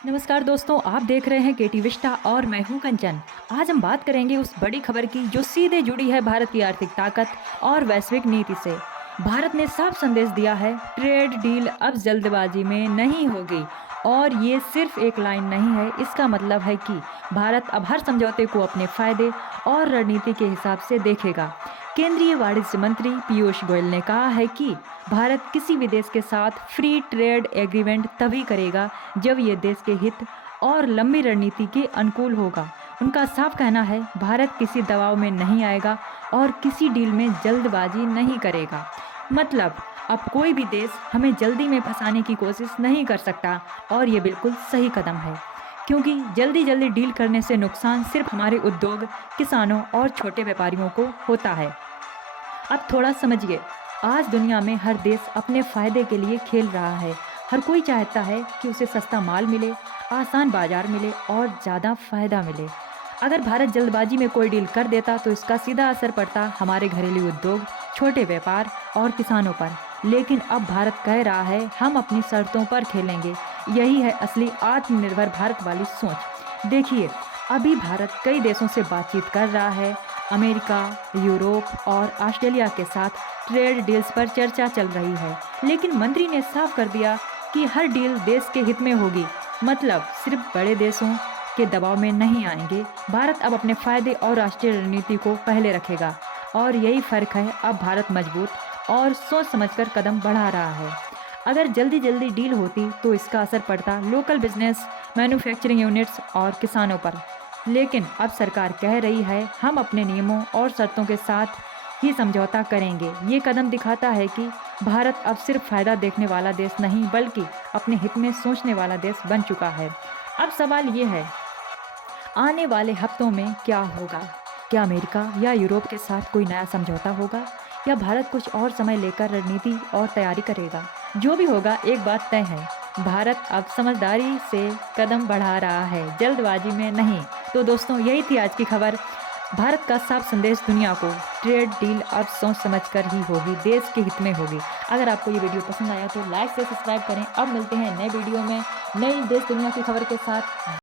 नमस्कार दोस्तों, आप देख रहे हैं केटी विस्टा और मैं हूं कंचन। आज हम बात करेंगे उस बड़ी खबर की जो सीधे जुड़ी है भारत की आर्थिक ताकत और वैश्विक नीति से। भारत ने साफ संदेश दिया है, ट्रेड डील अब जल्दबाजी में नहीं होगी। और ये सिर्फ एक लाइन नहीं है, इसका मतलब है कि भारत अब हर समझौते को अपने फायदे और रणनीति के हिसाब से देखेगा। केंद्रीय वाणिज्य मंत्री पीयूष गोयल ने कहा है कि भारत किसी भी देश के साथ फ्री ट्रेड एग्रीमेंट तभी करेगा जब ये देश के हित और लंबी रणनीति के अनुकूल होगा। उनका साफ कहना है, भारत किसी दबाव में नहीं आएगा और किसी डील में जल्दबाजी नहीं करेगा। मतलब अब कोई भी देश हमें जल्दी में फंसाने की कोशिश नहीं कर सकता और ये बिल्कुल सही कदम है, क्योंकि जल्दी जल्दी डील करने से नुकसान सिर्फ हमारे उद्योग, किसानों और छोटे व्यापारियों को होता है। अब थोड़ा समझिए, आज दुनिया में हर देश अपने फायदे के लिए खेल रहा है। हर कोई चाहता है कि उसे सस्ता माल मिले, आसान बाजार मिले और ज़्यादा फायदा मिले। अगर भारत जल्दबाजी में कोई डील कर देता तो इसका सीधा असर पड़ता हमारे घरेलू उद्योग, छोटे व्यापार और किसानों पर। लेकिन अब भारत कह रहा है, हम अपनी शर्तों पर खेलेंगे। यही है असली आत्मनिर्भर भारत वाली सोच। देखिए, अभी भारत कई देशों से बातचीत कर रहा है। अमेरिका, यूरोप और ऑस्ट्रेलिया के साथ ट्रेड डील्स पर चर्चा चल रही है। लेकिन मंत्री ने साफ कर दिया कि हर डील देश के हित में होगी। मतलब सिर्फ बड़े देशों के दबाव में नहीं आएंगे। भारत अब अपने फायदे और राष्ट्रीय रणनीति को पहले रखेगा। और यही फ़र्क है, अब भारत मजबूत और सोच समझकर कदम बढ़ा रहा है। अगर जल्दी जल्दी डील होती तो इसका असर पड़ता लोकल बिजनेस, मैन्युफैक्चरिंग यूनिट्स और किसानों पर। लेकिन अब सरकार कह रही है, हम अपने नियमों और शर्तों के साथ ही समझौता करेंगे। ये कदम दिखाता है कि भारत अब सिर्फ फ़ायदा देखने वाला देश नहीं, बल्कि अपने हित में सोचने वाला देश बन चुका है। अब सवाल ये है, आने वाले हफ्तों में क्या होगा? क्या अमेरिका या यूरोप के साथ कोई नया समझौता होगा, या भारत कुछ और समय लेकर रणनीति और तैयारी करेगा? जो भी होगा, एक बात तय है, भारत अब समझदारी से कदम बढ़ा रहा है, जल्दबाजी में नहीं। तो दोस्तों, यही थी आज की खबर। भारत का साफ संदेश दुनिया को, ट्रेड डील अब सोच समझकर ही होगी, देश के हित में होगी। अगर आपको ये वीडियो पसंद आया तो लाइक से सब्सक्राइब करें। अब मिलते हैं नए वीडियो में नई देश दुनिया की खबर के साथ।